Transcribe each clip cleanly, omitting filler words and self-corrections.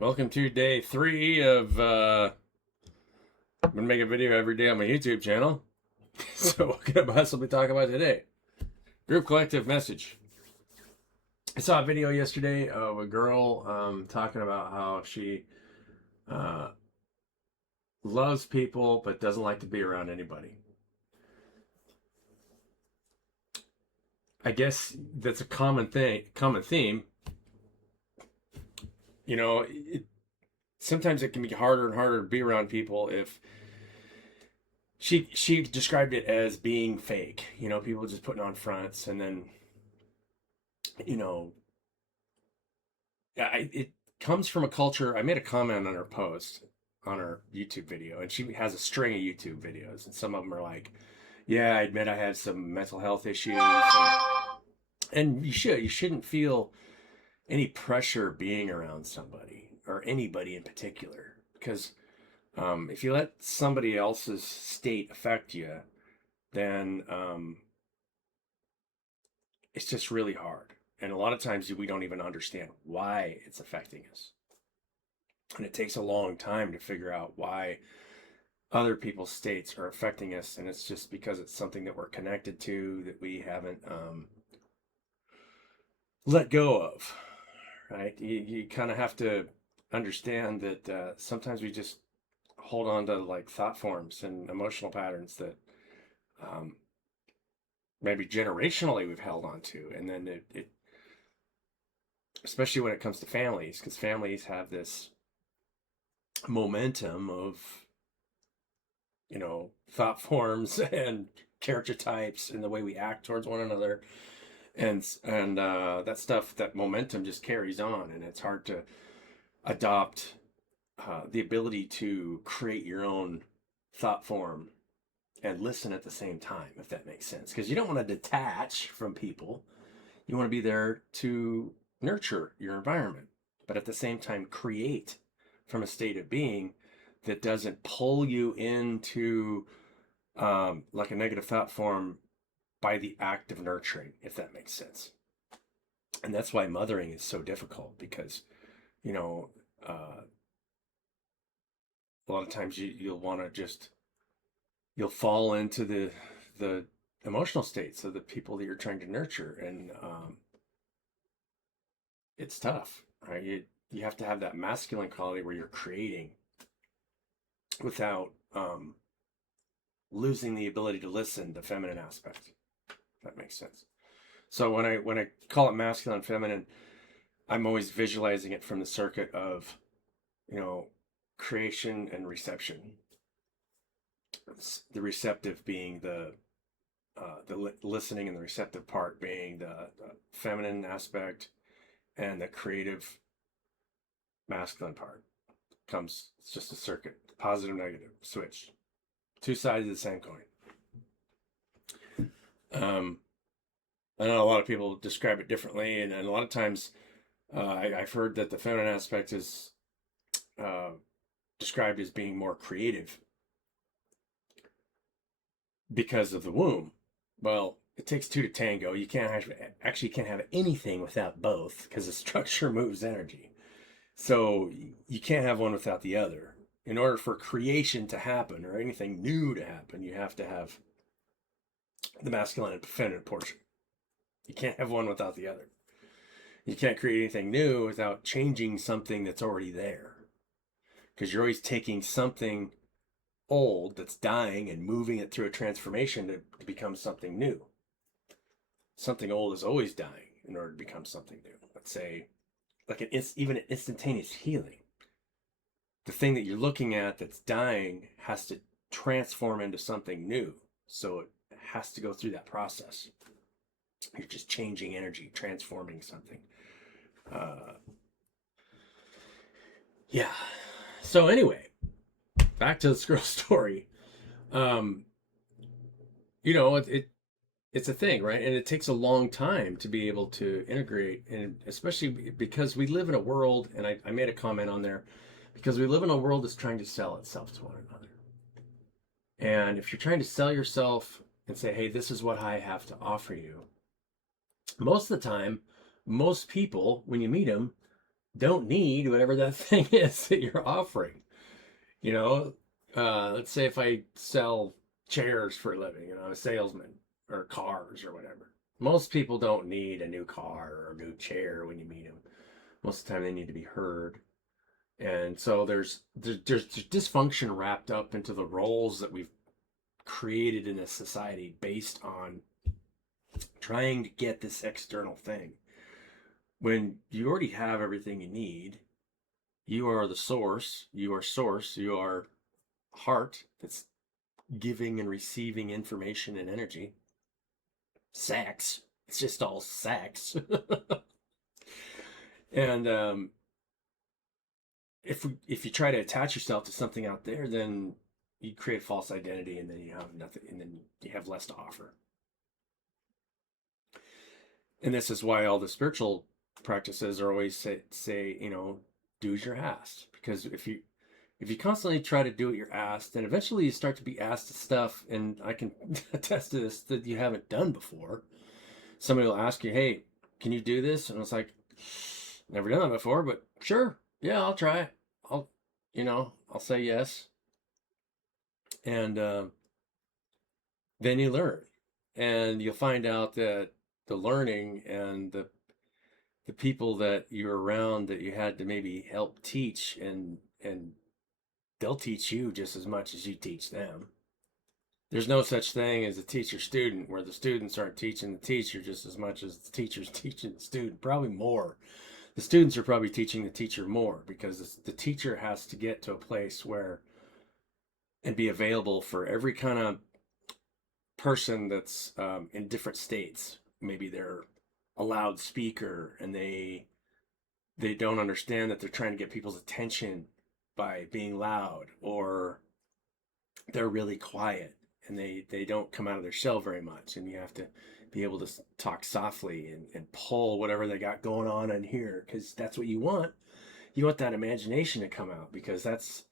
Welcome to day 3 of I'm gonna make a video every day on my YouTube channel. So what can I possibly talk about today? Group collective message. I saw a video yesterday of a girl talking about how she uh, loves people but doesn't like to be around anybody. I guess that's a common theme. You know, sometimes it can be harder and harder to be around people if she described it as being fake. You know, people just putting on fronts, and then you know, it comes from a culture. I made a comment on her post on her YouTube video, and she has a string of YouTube videos, and some of them are like, "Yeah, I admit I had some mental health issues," and you shouldn't feel any pressure being around somebody or anybody in particular, because if you let somebody else's state affect you, then it's just really hard. And a lot of times we don't even understand why it's affecting us. And it takes a long time to figure out why other people's states are affecting us. And it's just because it's something that we're connected to that we haven't let go of, right? You kind of have to understand that sometimes we just hold on to like thought forms and emotional patterns that um, maybe generationally we've held on to. And then it especially when it comes to families, because families have this momentum of, you know, thought forms and character types and the way we act towards one another, and that stuff, that momentum just carries on, and it's hard to adopt the ability to create your own thought form and listen at the same time, if that makes sense, because you don't want to detach from people. You want to be there to nurture your environment, but at the same time create from a state of being that doesn't pull you into like a negative thought form by the act of nurturing, if that makes sense. And that's why mothering is so difficult, because, you know, a lot of times you'll want to just, you'll fall into the emotional states of the people that you're trying to nurture. And it's tough, right? You have to have that masculine quality where you're creating without losing the ability to listen, the feminine aspect. If that makes sense. So when I call it masculine and feminine, I'm always visualizing it from the circuit of, you know, creation and reception. The receptive being the listening, and the receptive part being the feminine aspect, and the creative masculine part comes. It's just a circuit, positive, negative, switch, two sides of the same coin. I know a lot of people describe it differently, and a lot of times I've heard that the feminine aspect is uh, described as being more creative because of the womb. Well, it takes two to tango. You can't actually can't have anything without both, because the structure moves energy. So you can't have one without the other. In order for creation to happen or anything new to happen, you have to have the masculine and feminine portion. You can't have one without the other. You can't create anything new without changing something that's already there, because you're always taking something old that's dying and moving it through a transformation to become something new. Something old is always dying in order to become something new. Let's say, like even an instantaneous healing. The thing that you're looking at that's dying has to transform into something new. So it has to go through that process. You're just changing energy, transforming something. Yeah. So anyway, back to the squirrel story. Um, you know, it's a thing, right? And it takes a long time to be able to integrate, and especially because we live in a world, and I made a comment on there, because we live in a world that's trying to sell itself to one another. And if you're trying to sell yourself and say, hey, this is what I have to offer you, most of the time, most people, when you meet them, don't need whatever that thing is that you're offering. You know, let's say if I sell chairs for a living, I'm a salesman, or cars or whatever. Most people don't need a new car or a new chair when you meet them. Most of the time they need to be heard. And so there's dysfunction wrapped up into the roles that we've created in this society based on trying to get this external thing. When you already have everything you need, you are the source, you are heart that's giving and receiving information and energy. Sex. It's just all sex. And if you try to attach yourself to something out there, then you create a false identity, and then you have nothing, and then you have less to offer. And this is why all the spiritual practices are always say do as you're asked. Because if you constantly try to do what you're asked, then eventually you start to be asked stuff, and I can attest to this, that you haven't done before. Somebody will ask you, hey, can you do this? And it's like, never done that before, but sure, yeah, I'll try it. I'll say yes. And then you learn, and you'll find out that the learning and the people that you're around that you had to maybe help teach, and they'll teach you just as much as you teach them. There's no such thing as a teacher-student where the students aren't teaching the teacher just as much as the teacher's teaching the student. Probably more. The students are probably teaching the teacher more, because the teacher has to get to a place where and be available for every kind of person that's in different states. Maybe they're a loudspeaker and they don't understand that they're trying to get people's attention by being loud, or they're really quiet and they don't come out of their shell very much, and you have to be able to talk softly and pull whatever they got going on in here, because that's what you want. You want that imagination to come out, because that's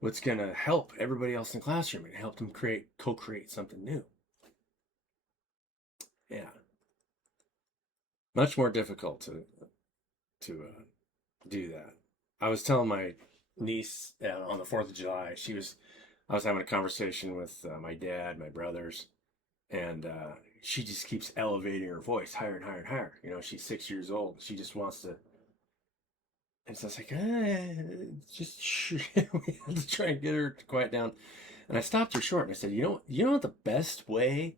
what's going to help everybody else in the classroom and help them co-create something new. Yeah, much more difficult to do that. I was telling my niece on the 4th of July, I was having a conversation with my dad, my brothers, and she just keeps elevating her voice higher and higher and higher. She's 6 years old. She just wants to. And so I was like, just we had to try and get her to quiet down. And I stopped her short and I said, you know what the best way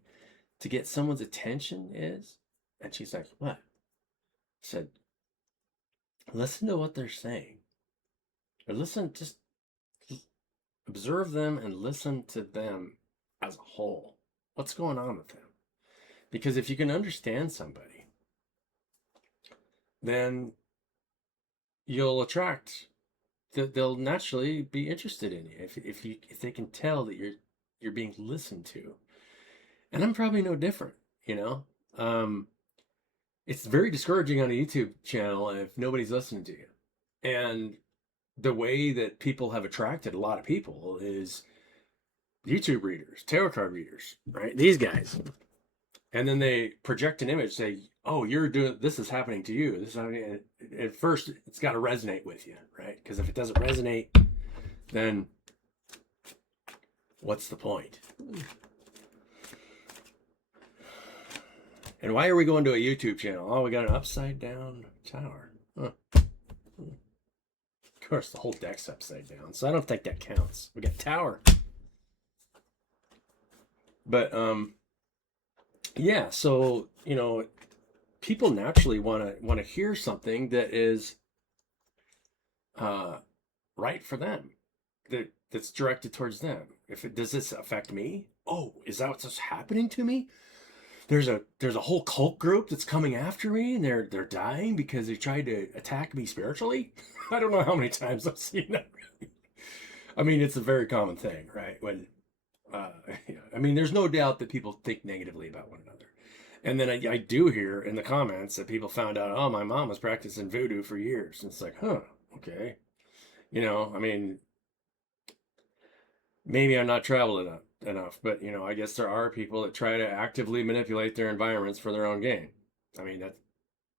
to get someone's attention is? And she's like, what? I said, listen to what they're saying. Or just observe them and listen to them as a whole. What's going on with them? Because if you can understand somebody, then you'll attract. They'll naturally be interested in you if they can tell that you're being listened to. And I'm probably no different, It's very discouraging on a YouTube channel if nobody's listening to you. And the way that people have attracted a lot of people is YouTube readers, tarot card readers, right? These guys. And then they project an image, say, oh, this is happening to you. This is happening. At first, it's got to resonate with you, right? Because if it doesn't resonate, then what's the point? And why are we going to a YouTube channel? Oh, we got an upside down tower. Huh. Of course, the whole deck's upside down, so I don't think that counts. We got tower. But yeah, so people naturally want to hear something that is right for them, that's directed towards them. Does this affect me? Oh, is that what's happening to me? There's a whole cult group that's coming after me, and they're dying because they tried to attack me spiritually. I don't know how many times I've seen that. I mean, it's a very common thing, right? When I mean, there's no doubt that people think negatively about one another. And then I do hear in the comments that people found out, oh, my mom was practicing voodoo for years. And it's like, huh, okay. I mean, maybe I'm not traveled enough, but I guess there are people that try to actively manipulate their environments for their own gain. I mean,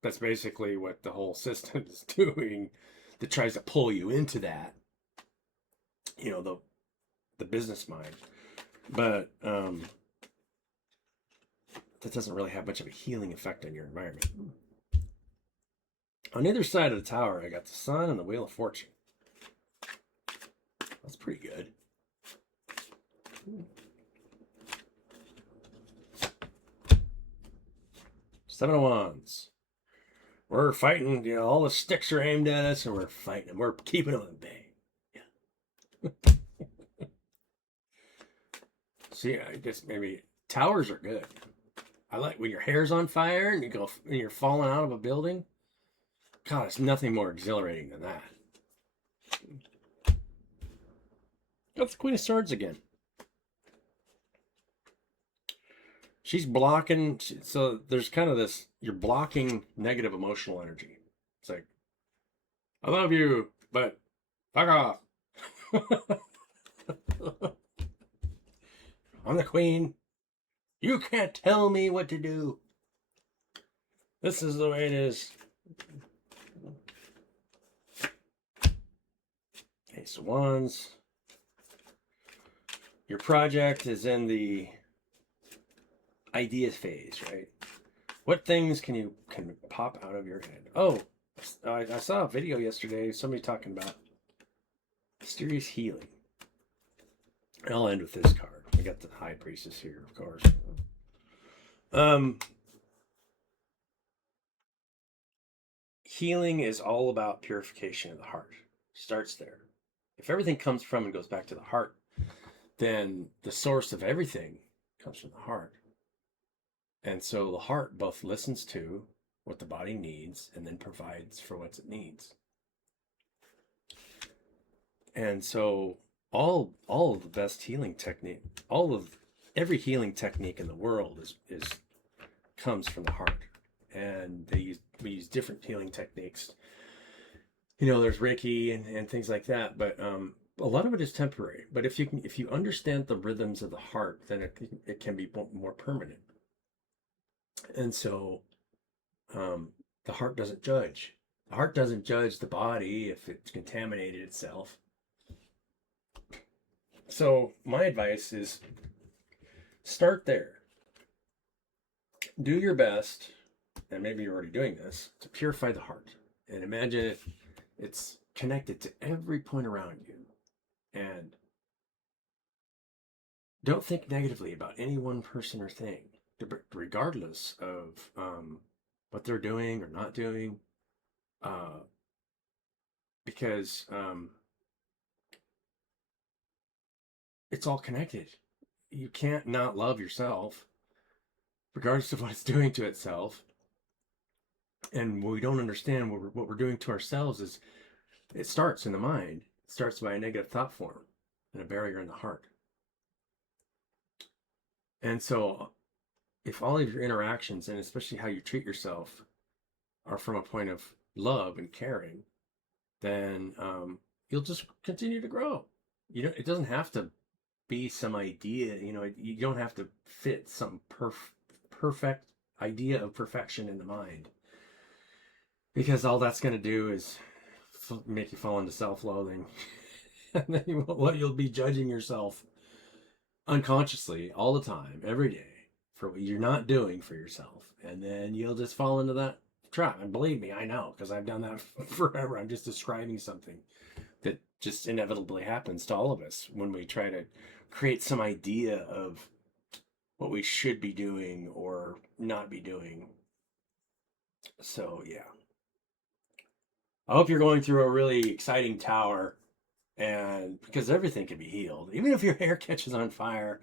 that's basically what the whole system is doing. that tries to pull you into that, the business mind. But that doesn't really have much of a healing effect on your environment. On either side of the tower, I got the Sun and the Wheel of Fortune. That's pretty good. Seven of Wands. We're fighting, all the sticks are aimed at us, and we're fighting them. We're keeping them at bay. Yeah. See, I guess maybe towers are good. I like when your hair's on fire and you're falling out of a building. God, it's nothing more exhilarating than that. That's the Queen of Swords again. She's blocking, so there's kind of this, you're blocking negative emotional energy. It's like, I love you, but fuck off. I'm the queen. You can't tell me what to do. This is the way it is. Ace of Wands. Your project is in the idea phase, right? What things can pop out of your head? Oh, I saw a video yesterday, somebody talking about mysterious healing. I'll end with this card. I got the High Priestess here, of course. Healing is all about purification of the heart. Starts there. If everything comes from and goes back to the heart, then the source of everything comes from the heart. And so the heart both listens to what the body needs and then provides for what it needs. And so all of the best healing technique, every healing technique in the world is comes from the heart. And we use different healing techniques. There's Reiki and things like that, but a lot of it is temporary. But if you understand the rhythms of the heart, then it can be more permanent. And so the heart doesn't judge. The heart doesn't judge the body if it's contaminated itself. So my advice is start there. Do your best, and maybe you're already doing this, to purify the heart. And imagine it's connected to every point around you. And don't think negatively about any one person or thing, regardless of what they're doing or not doing. Because it's all connected. You can't not love yourself, regardless of what it's doing to itself. And we don't understand what we're doing to ourselves is it starts in the mind. It starts by a negative thought form and a barrier in the heart. And so if all of your interactions, and especially how you treat yourself, are from a point of love and caring, then you'll just continue to grow. It doesn't have to be some idea, you don't have to fit some perfect idea of perfection in the mind, because all that's going to do is make you fall into self-loathing. And then you'll be judging yourself unconsciously all the time, every day, for what you're not doing for yourself. And then you'll just fall into that trap. And believe me, I know, because I've done that forever. I'm just describing something that just inevitably happens to all of us when we try to create some idea of what we should be doing or not be doing. So, yeah. I hope you're going through a really exciting tower, and because everything can be healed. Even if your hair catches on fire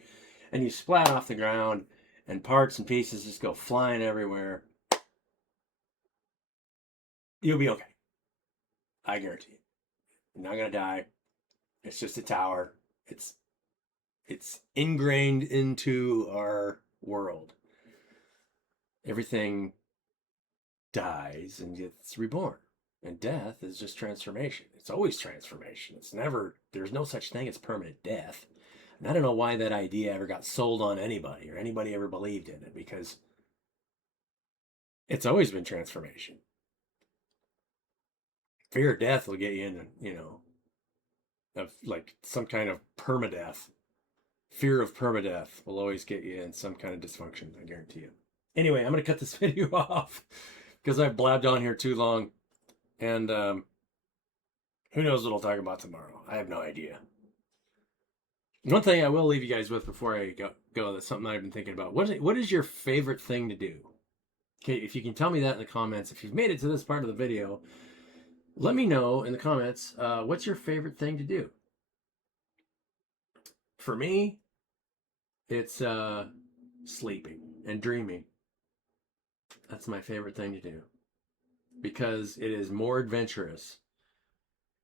and you splat off the ground and parts and pieces just go flying everywhere, you'll be okay. I guarantee you. You're not going to die. It's just a tower. It's ingrained into our world. Everything dies and gets reborn. And death is just transformation. It's always transformation. There's no such thing as permanent death. And I don't know why that idea ever got sold on anybody or anybody ever believed in it, because it's always been transformation. Fear of death will get you into, of like some kind of permadeath. Fear of permadeath will always get you in some kind of dysfunction, I guarantee you. Anyway, I'm going to cut this video off because I've blabbed on here too long. And who knows what I'll talk about tomorrow? I have no idea. One thing I will leave you guys with before I go that's something I've been thinking about. What is your favorite thing to do? Okay, if you can tell me that in the comments. If you've made it to this part of the video, let me know in the comments, what's your favorite thing to do? For me, it's sleeping and dreaming. That's my favorite thing to do because it is more adventurous.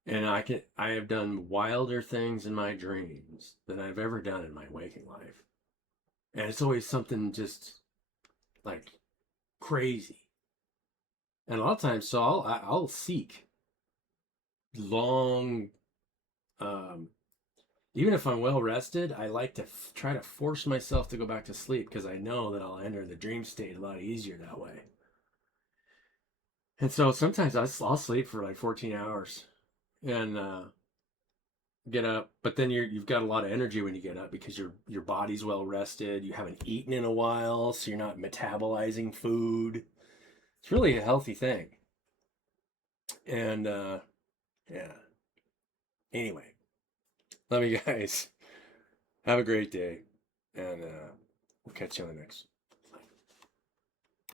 And I have done wilder things in my dreams than I've ever done in my waking life. And it's always something just like crazy. And a lot of times, so I'll seek long, even if I'm well rested, I like to try to force myself to go back to sleep because I know that I'll enter the dream state a lot easier that way. And so sometimes I'll sleep for like 14 hours and get up, but then you've got a lot of energy when you get up because your body's well rested. You haven't eaten in a while, so you're not metabolizing food. It's really a healthy thing. And yeah. Anyway, love you guys. Have a great day, and we'll catch you on the next.